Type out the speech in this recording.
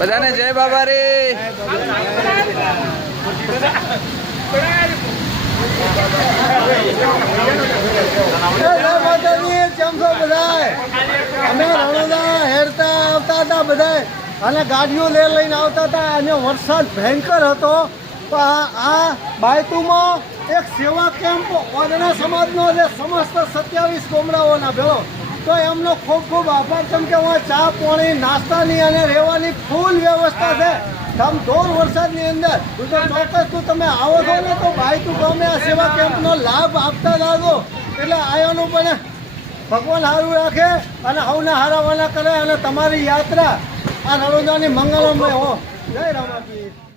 બધાને જય બાબા રે અમે રણોદા હેરતા આવતા હતા બધાય. અને ગાડીઓ લે લઈને આવતા હતા. અને વરસાદ ભયંકર હતો. તો આ આ બાયતુમાં એક સેવા કેમ્પ સમાજ સમાજનો જે સમસ્ત સત્યાવીસ ગોમડાઓના ભેળો. તો એમનો ખૂબ ખૂબ આભાર. છે કે હું ચા, પાણી નાસ્તાની અને રહેવાની ફૂલ વ્યવસ્થા છે. ધમધોર વરસાદની અંદર. તું તો ચોક્કસ તું તમે આવો છો ને તો ભાઈ તું ગમે આ સેવા કેમ્પનો લાભ આપતા જાજો. એટલે આયોનું પણ ભગવાન સારું રાખે અને હવના હારાવાના કરે અને તમારી યાત્રા આ નર્મદાની મંગલમય હો. જય રામાપીર